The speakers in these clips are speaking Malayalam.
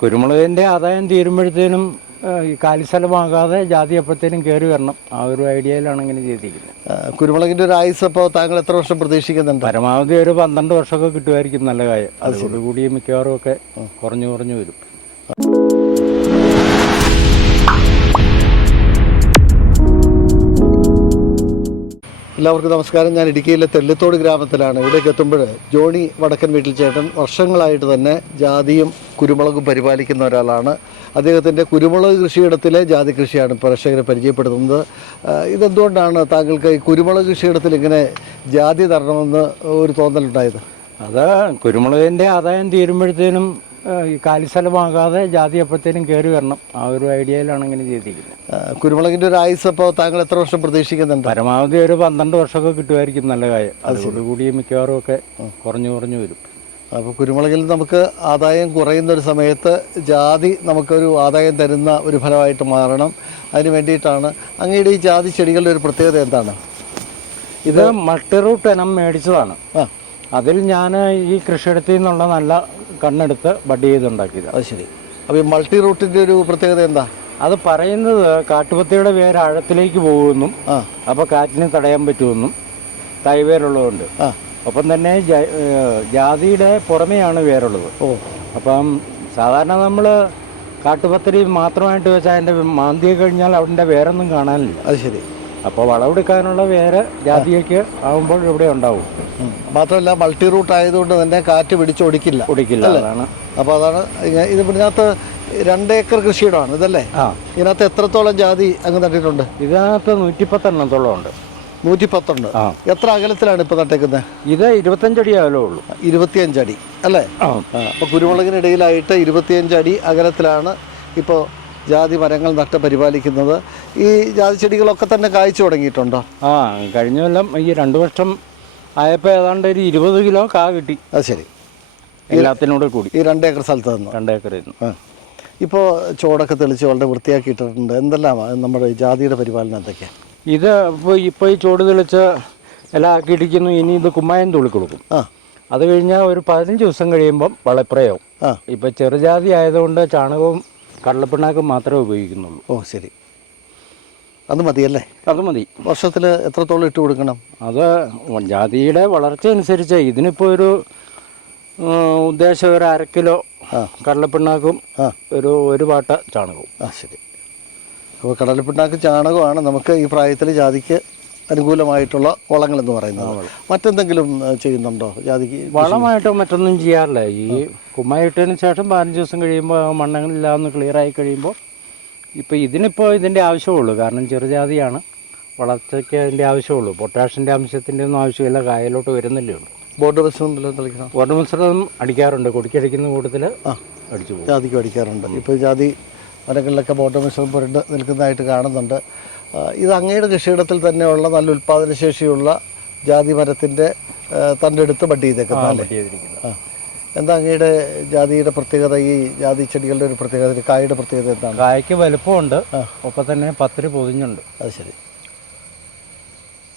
കുരുമുളകിന്റെ ആദായം തീരുമ്പോഴത്തേനും ഈ കാലിസ്ഥലമാകാതെ ജാതി എപ്പോഴത്തേനും കയറി വരണം. ആ ഒരു ഐഡിയയിലാണ് ഇങ്ങനെ ചെയ്തിരിക്കുന്നത്. കുരുമുളകിന്റെ ഒരു ആയുസ് അപ്പോൾ താങ്കൾ എത്ര വർഷം പ്രതീക്ഷിക്കുന്നുണ്ട്? പരമാവധി ഒരു പന്ത്രണ്ട് വർഷമൊക്കെ കിട്ടുമായിരിക്കും നല്ല കാര്യം അതോടുകൂടി മിക്കവാറും ഒക്കെ കുറഞ്ഞു കുറഞ്ഞു വരും. എല്ലാവർക്കും നമസ്കാരം. ഞാൻ ഇടുക്കിയിലെ തെല്ലത്തോട് ഗ്രാമത്തിലാണ്. ഇവിടേക്ക് എത്തുമ്പോൾ ജോണി വടക്കൻ വീട്ടിൽ ചേട്ടൻ വർഷങ്ങളായിട്ട് തന്നെ ജാതിയും കുരുമുളകും പരിപാലിക്കുന്ന ഒരാളാണ്. അദ്ദേഹത്തിന്റെ കുരുമുളക് കൃഷിയിടത്തിലെ ജാതി കൃഷിയാണ് പ്രേക്ഷകരെ പരിചയപ്പെടുത്തുന്നത്. ഇതെന്തുകൊണ്ടാണ് താങ്കൾക്ക് ഈ കുരുമുളക് കൃഷിയിടത്തിൽ ഇങ്ങനെ ജാതി തരണമെന്ന് ഒരു തോന്നലുണ്ടായത്? അത് കുരുമുളകിന്റെ ആദായം തീരുമ്പോഴത്തേനും ഈ കാലിസ്ഥലമാകാതെ ജാതി എപ്പോഴത്തേനും കയറി വരണം. ആ ഒരു ഐഡിയയിലാണ് ഇങ്ങനെ ചെയ്തിരിക്കുന്നത്. കുരുമുളകിന്റെ ഒരു ആയുസ് അപ്പോൾ താങ്കൾ എത്ര വർഷം പ്രതീക്ഷിക്കുന്നുണ്ട്? പരമാവധി ഒരു പന്ത്രണ്ട് വർഷമൊക്കെ കിട്ടുമായിരിക്കും നല്ല കാര്യം. അതോടുകൂടി മിക്കവാറും ഒക്കെ കുറഞ്ഞു കുറഞ്ഞു വരും. അപ്പോൾ കുരുമുളകിൽ നമുക്ക് ആദായം കുറയുന്ന ഒരു സമയത്ത് ജാതി നമുക്കൊരു ആദായം തരുന്ന ഒരു ഫലമായിട്ട് മാറണം. അതിന് വേണ്ടിയിട്ടാണ് അങ്ങയുടെ ഈ ജാതി ചെടികളുടെ ഒരു പ്രത്യേകത എന്താണ്? ഇത് മൾട്ടിറൂട്ട് ഇനം മേടിച്ചതാണ്. അതിൽ ഞാൻ ഈ കൃഷിയിടത്തിൽ നിന്നുള്ള നല്ല കണ്ണെടുത്ത് ബഡ് ചെയ്തുണ്ടാക്കിയത് അത് ശരി. അപ്പോൾ ഈ മൾട്ടി റൂട്ടിന്റെ ഒരു പ്രത്യേകത എന്താ? അത് പറയുന്നത് കാട്ടുപത്തിയുടെ വേര് ആഴത്തിലേക്ക് പോകുമെന്നും അപ്പോൾ കാറ്റിനെ തടയാൻ പറ്റുമെന്നും തൈവേരുള്ളതുകൊണ്ട്. ഒപ്പം തന്നെ ജാതിയുടെ പുറമെയാണ് വേരുള്ളത്. ഓ. അപ്പം സാധാരണ നമ്മൾ കാട്ടുപത്തിരി മാത്രമായിട്ട് വെച്ചാൽ അതിന്റെ മാന്തിയെ കഴിഞ്ഞാൽ അവിടെ വേരൊന്നും കാണാനില്ല. അത് ശരി. അപ്പോൾ വളവെടുക്കാനുള്ള വേറെ ജാതിയൊക്കെ ആകുമ്പോൾ ഇവിടെ ഉണ്ടാവും. മാത്രമല്ല മൾട്ടി റൂട്ട് ആയതുകൊണ്ട് തന്നെ കാറ്റ് പിടിച്ചൊടിക്കില്ല ഒടിക്കില്ല. അതാണ്. അപ്പോൾ അതാണ് ഇങ്ങ- ഇത് ഇതിനകത്ത് രണ്ട് ഏക്കർ കൃഷിയിടമാണ് ഇതല്ലേ? ആ. ഇതിനകത്ത് എത്രത്തോളം ജാതി അങ്ങ് നട്ടിട്ടുണ്ട്? ഇതിനകത്ത് നൂറ്റിപ്പത്തെണ്ണത്തോളം ഉണ്ട്. നൂറ്റി പത്തുണ്ട് ആ. എത്ര അകലത്തിലാണ് ഇപ്പോൾ നട്ടേക്കുന്നത്? ഇത് ഇരുപത്തഞ്ചടി അകലേ ഉള്ളൂ. ഇരുപത്തിയഞ്ചടി അല്ലേ? ആ. അപ്പോൾ കുരുമുളകിനിടയിലായിട്ട് ഇരുപത്തിയഞ്ചടി അകലത്തിലാണ് ഇപ്പോൾ ജാതി മരങ്ങൾ നട്ട് പരിപാലിക്കുന്നത് ഈ ജാതി ചെടികളൊക്കെ തന്നെ കായ്ച്ചു തുടങ്ങിയിട്ടുണ്ടോ? ആ കഴിഞ്ഞ കൊല്ലം ഈ രണ്ട് വർഷം ആയപ്പോൾ ഏതാണ്ട് ഒരു ഇരുപത് കിലോ കാ കിട്ടി. അത് ശരി. എല്ലാത്തിനോട് കൂടി. ഈ രണ്ട് ഏക്കർ സ്ഥലത്ത് നിന്ന്? രണ്ടേക്കറിൽ നിന്ന് ആ. ഇപ്പോൾ ചോടൊക്കെ തെളിച്ച് വളരെ വൃത്തിയാക്കി ഇട്ടിട്ടുണ്ട് എന്തെല്ലാം നമ്മുടെ ഈ ജാതിയുടെ പരിപാലനം എന്തൊക്കെയാണ് ഇത് ഇപ്പോൾ ഇപ്പോൾ ഈ ചോട് തെളിച്ച് എല്ലാം ആക്കിയിട്ടിരിക്കുന്നു. ഇനി ഇത് കുമ്മായം തുള്ളി കൊടുക്കും. ആ. അത് കഴിഞ്ഞാൽ ഒരു പതിനഞ്ച് ദിവസം കഴിയുമ്പം വളപ്രയവും ആ. ഇപ്പം ചെറുജാതി ആയതുകൊണ്ട് ചാണകവും കടലപ്പിണ്ണാക്കും മാത്രമേ ഉപയോഗിക്കുന്നുള്ളൂ. ഓ ശരി. അത് മതിയല്ലേ? അത് മതി. വർഷത്തിൽ എത്രത്തോളം ഇട്ട് കൊടുക്കണം? അത് ജാതിയുടെ വളർച്ച അനുസരിച്ച് ഇതിനിപ്പോൾ ഒരു ഉദ്ദേശം ഒരു അര കിലോ. കടലപ്പിണ്ണാക്കും ഒരു ഒരു പാട്ട ചാണകവും. ആ ശരി. അപ്പോൾ കടലപ്പിണ്ണാക്ക് ചാണകമാണ് നമുക്ക് ഈ പ്രായത്തിൽ ജാതിക്ക് അനുകൂലമായിട്ടുള്ള വളങ്ങൾ എന്ന് പറയുന്നത് മറ്റെന്തെങ്കിലും ചെയ്യുന്നുണ്ടോ? ജാതിക്ക് വളമായിട്ടോ മറ്റൊന്നും ചെയ്യാറില്ല. ഈ കുമ്മായിട്ടതിന് ശേഷം പതിനഞ്ച് ദിവസം കഴിയുമ്പോൾ മണ്ണുകളെല്ലാം ഒന്ന് ക്ലിയർ ആയി കഴിയുമ്പോൾ ഇപ്പോൾ ഇതിനിപ്പോൾ ഇതിന്റെ ആവശ്യമുള്ളൂ. കാരണം ചെറുജാതിയാണ് വളർച്ചയ്ക്ക് അതിന്റെ ആവശ്യമുള്ളൂ. പൊട്ടാഷിന്റെ അംശത്തിന്റെ ഒന്നും ആവശ്യമില്ല. കായലോട്ട് വരുന്നില്ലേ ഉള്ളൂ. ബോർഡ് മത്സരം ബോർഡ് മത്സരം അടിക്കാറുണ്ട്. കൊടിക്കടിക്കുന്ന കൂട്ടത്തിൽ അടിച്ചു ജാതിക്ക് അടിക്കാറുണ്ട്. ഇപ്പോൾ ജാതി മരങ്ങളിലൊക്കെ ബോട്ടം മത്സരം പുരണ്ട് നിൽക്കുന്നതായിട്ട് കാണുന്നുണ്ട്. ഇത് അങ്ങയുടെ കൃഷിയിടത്തിൽ തന്നെയുള്ള നല്ല ഉൽപ്പാദനശേഷിയുള്ള ജാതി മരത്തിന്റെ തന്റെ അടുത്ത് ബഡ് ചെയ്തേക്കുന്നത് അല്ലേ? ചെയ്തിരിക്കുന്നത്. ആ. എന്താ അങ്ങയുടെ ജാതിയുടെ പ്രത്യേകത? ഈ ജാതി ചെടികളുടെ ഒരു പ്രത്യേകത കായയുടെ പ്രത്യേകത എന്താണ്? കായ്ക്ക് വലുപ്പമുണ്ട്. ഒപ്പം തന്നെ പത്തിരി പൊതിഞ്ഞുണ്ട്. അത് ശരി.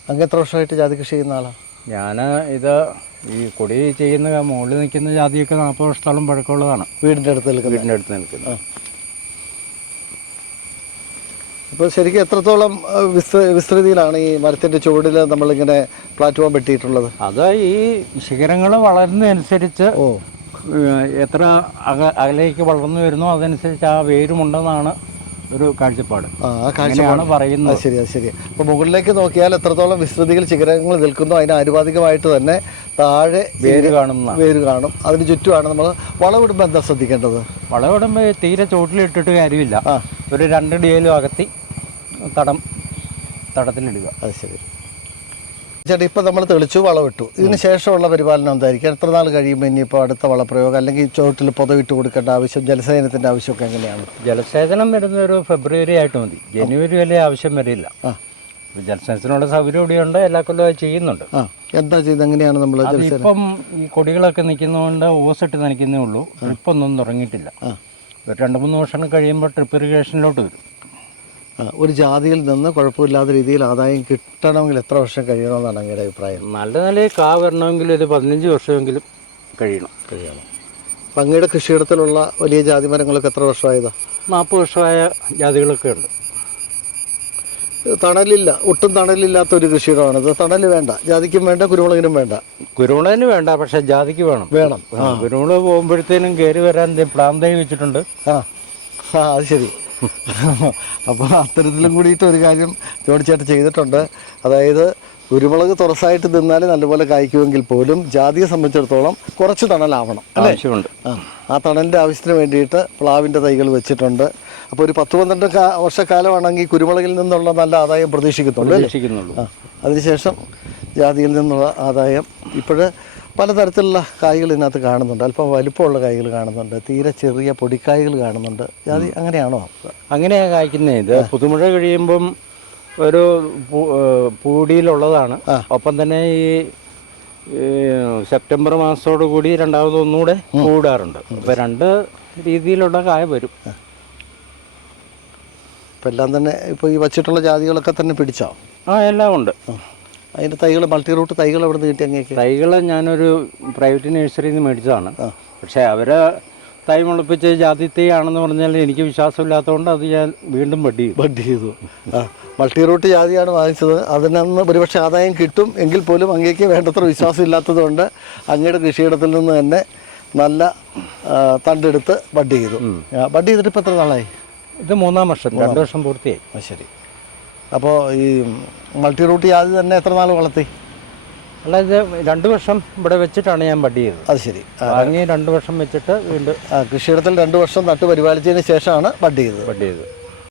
അങ്ങ് എത്ര വർഷമായിട്ട് ജാതി കൃഷി ചെയ്യുന്ന ആളാണ് ഞാൻ ഇത് ഈ കൊടി ചെയ്യുന്ന മുകളിൽ നിൽക്കുന്ന ജാതിയൊക്കെ നാൽപ്പത് വർഷത്തോളം പഴക്കമുള്ളതാണ്. വീടിന്റെ അടുത്ത് നിൽക്കുന്നത്. വീടിന്റെ അടുത്ത് നിൽക്കുന്നത്. ഇപ്പോൾ ശരിക്കും എത്രത്തോളം വിസ്തൃതിയിലാണ് ഈ മരത്തിന്റെ ചുവടിൽ നമ്മളിങ്ങനെ പ്ലാറ്റ്ഫോം വെട്ടിയിട്ടുള്ളത്? അത് ഈ ശിഖരങ്ങൾ വളരുന്നതനുസരിച്ച് ഓ. എത്ര അക അകലേക്ക് വളർന്നു വരുന്നോ അതനുസരിച്ച് ആ വേരുമുണ്ടെന്നാണ് ഒരു കാഴ്ചപ്പാട്. ആ കാഴ്ചപ്പാട്. കാഴ്ച പറയുന്നത്. ശരി ശരി. അപ്പോൾ മുകളിലേക്ക് നോക്കിയാൽ എത്രത്തോളം വിസ്തൃതികൾ ശിഖരങ്ങൾ നിൽക്കുന്നു അതിന് ആനുപാതികമായിട്ട് തന്നെ താഴെ വേര് കാണുന്ന വേര് കാണും. അതിന് ചുറ്റുമാണ് നമ്മൾ വളവിടുമ്പോൾ എന്താ ശ്രദ്ധിക്കേണ്ടത്? വളവിടുമ്പോൾ തീരെ ചോട്ടിലിട്ടിട്ട് കാര്യമില്ല. ഒരു രണ്ട് ഡിയിലും അകത്തി തടം തടത്തിലിടുക അത് ശരി. ചേട്ടാ ഇപ്പം നമ്മൾ തെളിച്ചു വളമിട്ടു ഇതിന് ശേഷമുള്ള പരിപാലനം എന്തായിരിക്കും? എത്ര നാൾ കഴിയുമ്പോൾ ഇനിയിപ്പോൾ അടുത്ത വളപ്രയോഗം? അല്ലെങ്കിൽ ചുവട്ടിൽ പൊതവിട്ട് കൊടുക്കേണ്ട ആവശ്യം ജലസേചനത്തിന്റെ ആവശ്യമൊക്കെ എങ്ങനെയാണ്? ജലസേചനം വരുന്ന ഒരു ഫെബ്രുവരി ആയിട്ട് മതി. ജനുവരി വരെ ആവശ്യം വരില്ല. ജലസേചനത്തിനുള്ള സൗകര്യം ഇവിടെയുണ്ട് എല്ലാ കൊല്ലവും അത് ചെയ്യുന്നുണ്ട്. എന്താ ചെയ്ത് എങ്ങനെയാണ് നമ്മൾ ഇപ്പം ഈ കൊടികളൊക്കെ നിൽക്കുന്നതുകൊണ്ട് ഓസിട്ട് നനയ്ക്കുന്നേ ഉള്ളൂ. ട്രിപ്പൊന്നും തുടങ്ങിയിട്ടില്ല. രണ്ട് മൂന്ന് വർഷം കഴിയുമ്പോൾ ട്രിപ്പ് ഇറിഗേഷനിലോട്ട് വരും. ഒരു ജാതിയിൽ നിന്ന് കുഴപ്പമില്ലാത്ത രീതിയിൽ ആദായം കിട്ടണമെങ്കിൽ എത്ര വർഷം കഴിയണമെന്നാണ് അങ്ങയുടെ അഭിപ്രായം? നല്ല നിലയിൽ കാ വരണമെങ്കിൽ ഒരു പതിനഞ്ച് വർഷമെങ്കിലും കഴിയണം. കഴിയണം. അപ്പം അങ്ങയുടെ കൃഷിയിടത്തിലുള്ള വലിയ ജാതി മരങ്ങളൊക്കെ എത്ര വർഷമായതാ? നാൽപ്പത് വർഷമായ ജാതികളൊക്കെ ഉണ്ട്. തണലില്ല ഒട്ടും തണലില്ലാത്ത ഒരു കൃഷിയിടമാണിത്. തണൽ വേണ്ട ജാതിക്കും വേണ്ട കുരുമുളകിനും വേണ്ട. കുരുമുളകിന് വേണ്ട പക്ഷെ ജാതിക്ക് വേണം. വേണം. ആ, കുരുമുളക് പോകുമ്പോഴത്തേനും കയറി വരാൻ പ്ലാൻ വെച്ചിട്ടുണ്ട്. ആ. ആ അത് ശരി. അപ്പോൾ അത്തരത്തിലും കൂടിയിട്ട് ഒരു കാര്യം ജോണിച്ചേട്ടൻ ചെയ്തിട്ടുണ്ട്. അതായത് കുരുമുളക് തുറസായിട്ട് തിന്നാൽ നല്ലപോലെ കായ്ക്കുമെങ്കിൽ പോലും ജാതിയെ സംബന്ധിച്ചിടത്തോളം കുറച്ച് തണലാവണം ആവശ്യമുണ്ട്. ആ തണലിന്റെ ആവശ്യത്തിന് വേണ്ടിയിട്ട് പ്ലാവിന്റെ തൈകൾ വെച്ചിട്ടുണ്ട്. അപ്പോൾ ഒരു പത്ത് പന്ത്രണ്ട് വർഷക്കാലമാണെങ്കിൽ കുരുമുളകിൽ നിന്നുള്ള നല്ല ആദായം പ്രതീക്ഷിക്കുന്നുള്ളൂ അല്ലേ? പ്രതീക്ഷിക്കുന്നുള്ളൂ. അതിനുശേഷം ജാതിയിൽ നിന്നുള്ള ആദായം ഇപ്പോൾ പലതരത്തിലുള്ള കായ്കൾ ഇതിനകത്ത് കാണുന്നുണ്ട്. അല്പം വലിപ്പമുള്ള കായ്കൾ കാണുന്നുണ്ട്. തീരെ ചെറിയ പൊടിക്കായ്കൾ കാണുന്നുണ്ട്. അത് അങ്ങനെയാണോ അങ്ങനെയാണ് കായ്ക്കുന്നത് ഇത് പുതുമഴ കഴിയുമ്പം ഒരു പൂടിയിലുള്ളതാണ് ഒപ്പം തന്നെ ഈ സെപ്റ്റംബർ മാസത്തോടു കൂടി രണ്ടാമതൊന്നുകൂടെ കൂടാറുണ്ട് അപ്പോൾ രണ്ട് രീതിയിലുള്ള കായ വരും. ഇപ്പം എല്ലാം തന്നെ ഇപ്പോൾ ഈ വച്ചിട്ടുള്ള ജാതികളൊക്കെ തന്നെ പിടിച്ചോ? ആ എല്ലാം ഉണ്ട്. അതിന്റെ തൈകൾ മൾട്ടി റൂട്ട് തൈകൾ എവിടെ നിന്ന് കിട്ടി അങ്ങേക്ക്? തൈകൾ ഞാനൊരു പ്രൈവറ്റ് നഴ്സറിയിൽ നിന്ന് മേടിച്ചതാണ്. പക്ഷേ അവരെ തൈ മുളപ്പിച്ച് ജാതി തൈ ആണെന്ന് പറഞ്ഞാൽ എനിക്ക് വിശ്വാസമില്ലാത്തതുകൊണ്ട് അത് ഞാൻ വീണ്ടും ബഡ് ചെയ്തു. ബഡ് ചെയ്തു. ആ. മൾട്ടി റൂട്ട് ജാതിയാണ് വാങ്ങിച്ചത്. അതിനന്ന് ഒരുപക്ഷെ ആദായം കിട്ടും എങ്കിൽ പോലും അങ്ങേക്ക് വേണ്ടത്ര വിശ്വാസം ഇല്ലാത്തതുകൊണ്ട് അങ്ങയുടെ കൃഷിയിടത്തിൽ നിന്ന് തന്നെ നല്ല തണ്ടെടുത്ത് ബഡ് ചെയ്തു. ബഡ് ചെയ്തിട്ട് ഇപ്പോൾ എത്ര നാളായി? ഇത് മൂന്നാം വർഷം രണ്ട് വർഷം പൂർത്തിയായി. ശരി. അപ്പോൾ ഈ മൾട്ടി റൂട്ടി ആദ്യം തന്നെ എത്ര നാൾ വളർത്തി? അല്ല ഇത് രണ്ട് വർഷം ഇവിടെ വെച്ചിട്ടാണ് ഞാൻ ബഡ് ചെയ്തത്. അത് ശരി. അങ്ങനെ വാങ്ങി രണ്ട് വർഷം വെച്ചിട്ട് വീണ്ടും കൃഷിയിടത്തിൽ രണ്ട് വർഷം നട്ട് പരിപാലിച്ചതിന് ശേഷമാണ് ബഡ് ചെയ്തത്. ബഡ് ചെയ്തത്.